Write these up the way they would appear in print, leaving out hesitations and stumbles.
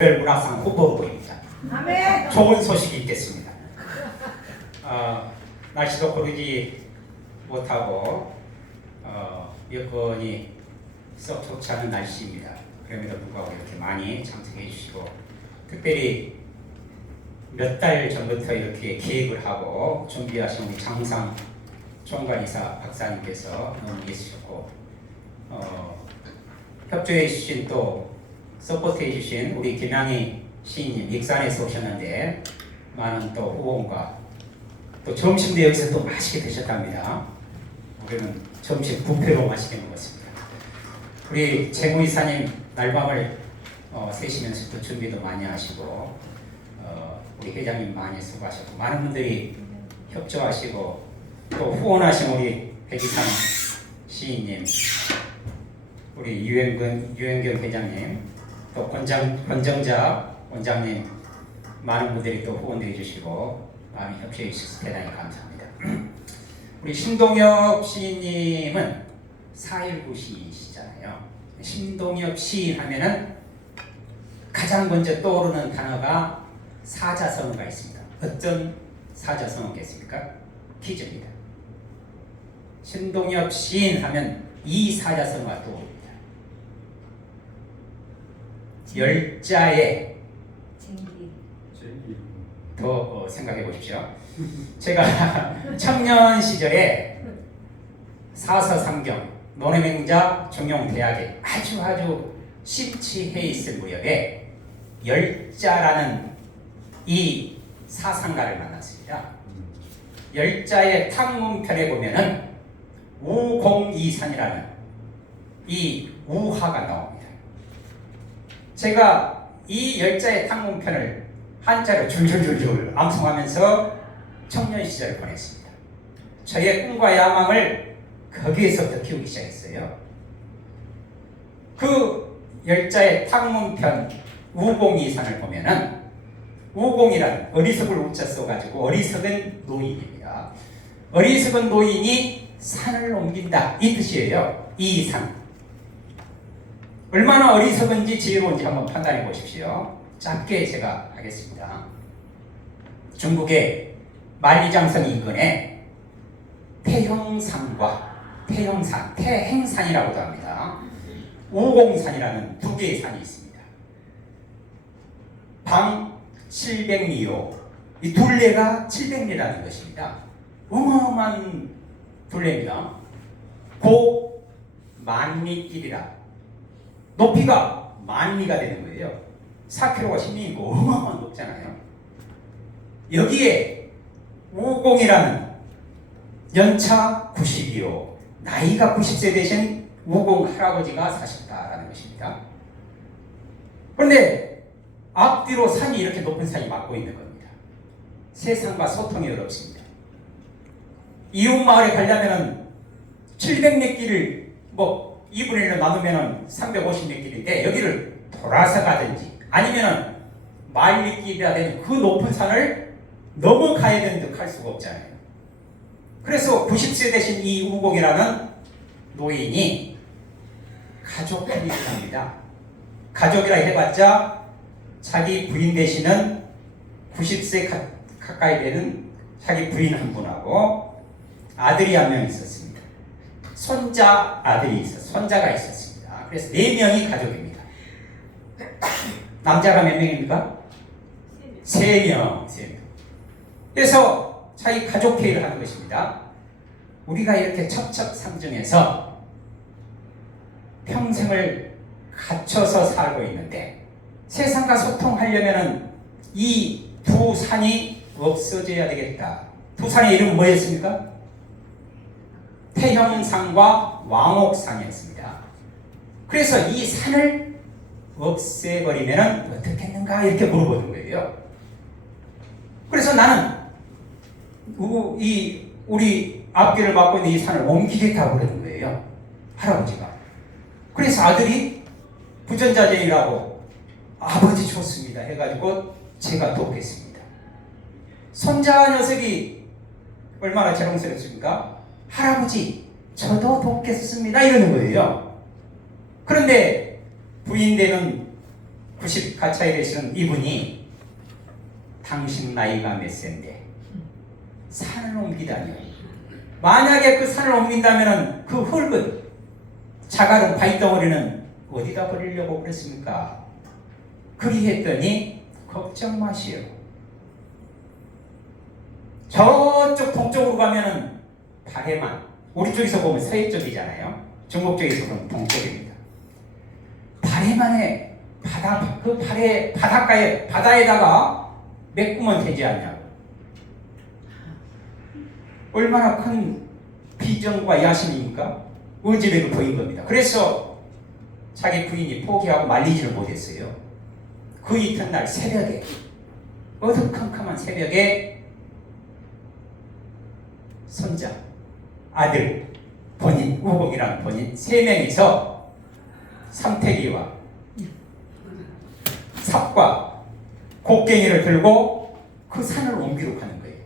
문학상 후보입니다. 아멘. 좋은 소식이 있겠습니다. 날씨도 고르지 못하고 여건이 썩 좋지 않은 날씨입니다. 그럼에도 불구하고 이렇게 많이 참석해 주시고, 특별히 몇 달 전부터 이렇게 계획을 하고 준비하신 우리 장상 총괄이사 박사님께서 너무 계시셨고, 협조해 주신 또 서포트해 주신 우리 김양희 시인님, 익산에서 오셨는데 많은 또 후원과 또 점심도 여기서 또 맛있게 드셨답니다. 우리는 점심 뷔페로 맛있게 먹었습니다. 우리 재무 이사님 날밤을 새시면서 또 준비도 많이 하시고, 우리 회장님 많이 수고하셨고, 많은 분들이 협조하시고 또 후원하신 우리 백이상 시인님, 우리 유현경 회장님, 또 권정자 원장님, 많은 분들이 또 후원해 주시고 많이 협조해 주셔서 대단히 감사합니다. 우리 신동엽 시인님은 4.19 시인이시잖아요. 신동엽 시인 하면은 가장 먼저 떠오르는 단어가 사자성어가 있습니다. 어떤 사자성어겠습니까? 퀴즈입니다. 신동엽 시인 하면 이 사자성어가 떠오릅니다. 열자에 더 생각해 보십시오. 제가 청년 시절에 사서삼경, 논어맹자 중용대학에 아주 심취해 있을 무렵에 열자라는 이 사상가를 만났습니다. 열자의 탕문편에 보면은 우공이산이라는 이 우화가 나옵니다. 제가 이 열자의 탕문편을 한자로 줄줄줄줄 암송하면서 청년 시절을 보냈습니다. 저의 꿈과 야망을 거기에서부터 키우기 시작했어요. 그 열자의 탕문편 우공이산을 보면은, 우공이란 어리석을 우자 써가지고 어리석은 노인입니다. 어리석은 노인이 산을 옮긴다, 이 뜻이에요. 이 산. 얼마나 어리석은지 지혜로운지 한번 판단해 보십시오. 짧게 제가 하겠습니다. 중국의 만리장성 인근에 태행산이라고도 합니다. 우공산이라는 두 개의 산이 있습니다. 방 700리요. 이 둘레가 700리라는 것입니다. 어마어마한 둘레입니다. 고 만리길이라, 높이가 만리가 되는 거예요. 4km가 10리니까 어마어마한 높잖아요. 여기에 우공이라는 연차 90이요, 나이가 90세 되신 우공 할아버지가 사셨다라는 것입니다. 그런데 앞뒤로 산이 이렇게 높은 산이 막고 있는 겁니다. 세상과 소통이 어렵습니다. 이웃 마을에 가려면은 700몇 길을 2분의 1로 나누면은 350몇 길인데, 여기를 돌아서 가든지 아니면은 만리길이라든지 그 높은 산을 넘어가야 되는데 갈 수가 없잖아요. 그래서 90세 되신 이 우공이라는 노인이 가족 회의를 합니다. 가족이라 해봤자 자기 부인 되시는 90세 가까이 되는 자기 부인 한 분하고 아들이 한 명 있었습니다. 손자가 있었습니다. 그래서 4명이 가족입니다. 남자가 몇 명입니까? 3명. 그래서 자기 가족 회의를 하는 것입니다. 우리가 이렇게 첩첩산중해서 평생을 갇혀서 살고 있는데, 세상과 소통하려면 이 두 산이 없어져야 되겠다. 두 산의 이름은 뭐였습니까? 태형산과 왕옥산이었습니다. 그래서 이 산을 없애버리면 어떻겠는가, 이렇게 물어보는 거예요. 그래서 나는 우리 앞길을 막고 있는 이 산을 옮기겠다고 그러는 거예요, 할아버지가. 그래서 아들이 부전자전이라고 아버지 좋습니다 해가지고 제가 돕겠습니다. 손자 녀석이 얼마나 자랑스럽습니까? 할아버지 저도 돕겠습니다 이러는 거예요. 그런데 부인 되는 90 가차에 되시는 이분이 당신 나이가 몇 세인데 산을 옮기다니요. 만약에 그 산을 옮긴다면 그 흙은 자갈은 바위덩어리는 어디다 버리려고 그랬습니까? 그리했더니 걱정 마시오. 저쪽 동쪽으로 가면은 바해만, 우리 쪽에서 보면 서해 쪽이잖아요. 중국 쪽에서 보면 동쪽입니다. 바해만의 바다, 그 바닷가에 바다에다가 메꾸면 되지 않냐고. 얼마나 큰 비전과 야심입니까? 의지력을 보인 겁니다. 그래서 자기 부인이 포기하고 말리지를 못했어요. 그 이튿날 새벽에, 어두컴컴한 새벽에 손자, 아들, 본인, 우복이라는 본인 3명이서 삼태기와 삽과 곡괭이를 들고 그 산을 옮기러 가는 거예요.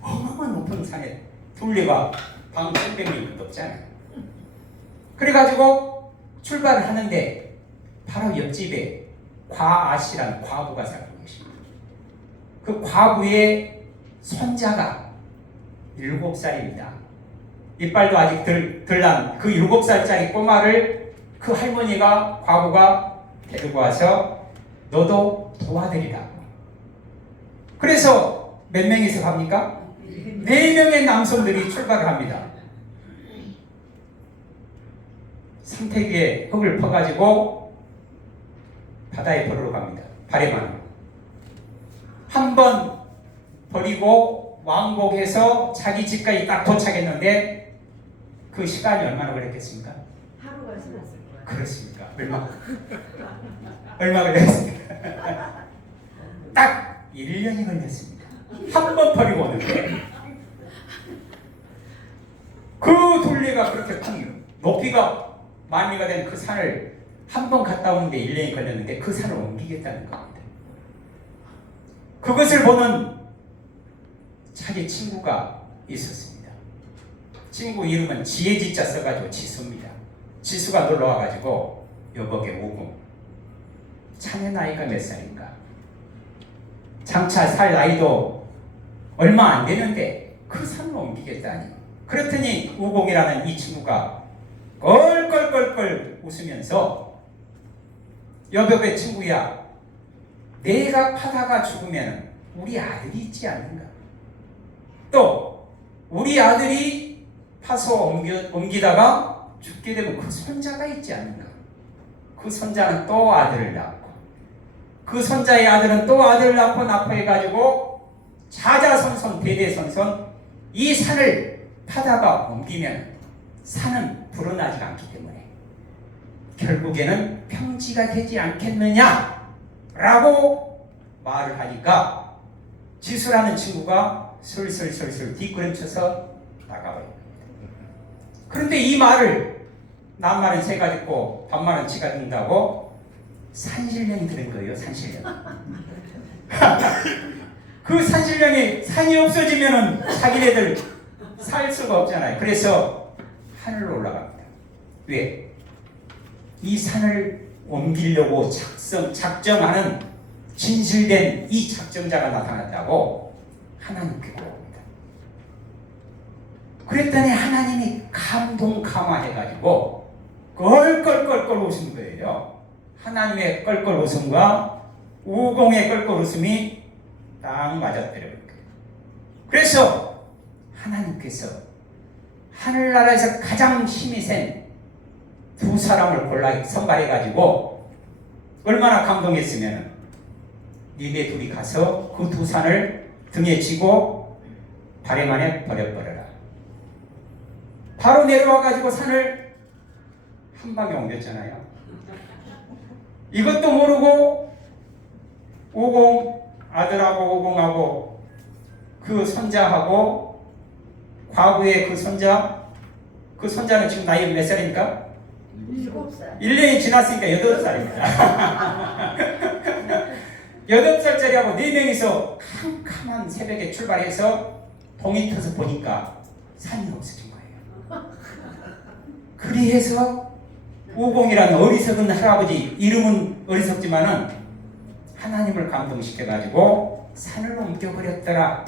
어마어마한 높은 산에 둘레가 방 700m 높잖아요. 그래가지고 출발을 하는데 바로 옆집에 과아씨라는 과부가 살고 계십니다. 그 과부의 손자가 7살입니다. 이빨도 아직 덜 난 그 7살짜리 꼬마를 그 할머니가, 과부가 데리고 와서 너도 도와드리라고. 그래서 몇 명이서 갑니까? 4명의 남성들이 출발을 합니다. 삼태기에 흙을 퍼가지고 바다에 버리러 갑니다. 바래만 한번 버리고 왕복해서 자기 집까지 딱 도착했는데 그 시간이 얼마나 걸렸겠습니까? 하루가 지났을 거야. 그렇습니까? 얼마 걸렸습니까? 딱 1년이 걸렸습니다. 한 번 버리고 오는데 그 둘레가 그렇게 큰 높이가 만리가 된 그 산을 한 번 갔다 오는데 1년이 걸렸는데 그 산을 옮기겠다는 겁니다. 그것을 보는 자기 친구가 있었습니다. 친구 이름은 지혜지자 써가지고 지수입니다. 지수가 놀러와가지고 여보게 오고 자네 나이가 몇 살인가? 장차 살 나이도 얼마 안 되는데 그 산을 옮기겠다니. 그랬더니 우공이라는 이 친구가 껄껄껄껄 웃으면서 여보게 친구야, 내가 파다가 죽으면 우리 아들이 있지 않는가? 또 우리 아들이 파서 옮기다가 죽게 되면 그 손자가 있지 않는가? 그 손자는 또 아들을 낳고 그 손자의 아들은 또 아들을 낳고 해가지고 자자손손 대대손손 이 산을 파다가 옮기면 산은 불어나지 않기 때문에 결국에는 평지가 되지 않겠느냐라고 말을 하니까 지수라는 친구가 슬슬슬슬 뒷걸음쳐서 나가버립니다. 그런데 이 말을 남말은 새가 듣고 반말은 지가 듣는다고 산신령이 들은 거예요. 산신령. 그 산신령이 산이 없어지면은 자기네들 살 수가 없잖아요. 그래서 하늘로 올라갑니다. 왜? 이 산을 옮기려고 작정하는 진실된 이 작정자가 나타났다고 하나님께 물어봅니다. 그랬더니 하나님이 감동감화해가지고 껄껄껄껄 웃은 거예요. 하나님의 껄껄 웃음과 우공의 껄껄 웃음이 딱 맞아떨어질 거예요. 그래서 하나님께서 하늘나라에서 가장 힘이 센 2사람을 골라 선발해가지고 얼마나 감동했으면 니네 둘이 가서 그 2산을 등에 지고 바래만에 버려버려라. 바로 내려와가지고 산을 한 방에 옮겼잖아요. 이것도 모르고 오공 아들하고 오공하고 그 손자하고 과거의 그 손자는 지금 나이 몇 살입니까? 7살. 1년이 지났으니까 8살입니다. 8살짜리하고 4명이서 캄캄한 새벽에 출발해서 동이 터서 보니까 산이 없어진 거예요. 그리해서 우공이라는 어리석은 할아버지, 이름은 어리석지만은 하나님을 감동시켜가지고 산을 옮겨버렸더라.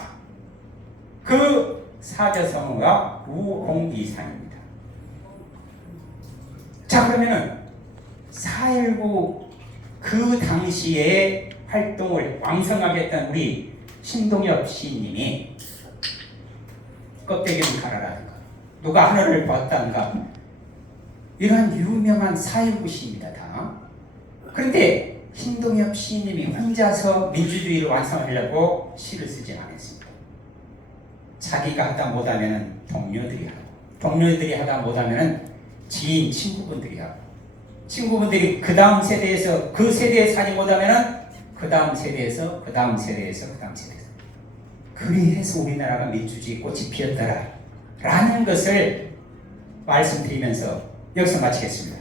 그 사자성어가 우공기산입니다. 자, 그러면은 4.19 그 당시에 활동을 왕성하게 했던 우리 신동엽 시인님이 껍데기는 가라라든가 누가 하늘을 봤다든가 이러한 유명한 4.19 시입니다. 다. 그런데 신동엽 시인님이 혼자서 민주주의를 완성하려고 시를 쓰진 않았습니다. 자기가 하다 못하면 동료들이 하고, 동료들이 하다 못하면 지인, 친구분들이 하고, 친구분들이 그 다음 세대에서 그 세대에서 하지 못하면 그 다음 세대에서 그 다음 세대에서 그 다음 세대에서 그리해서 우리나라가 민주주의 꽃이 피었더라 라는 것을 말씀드리면서 여기서 마치겠습니다.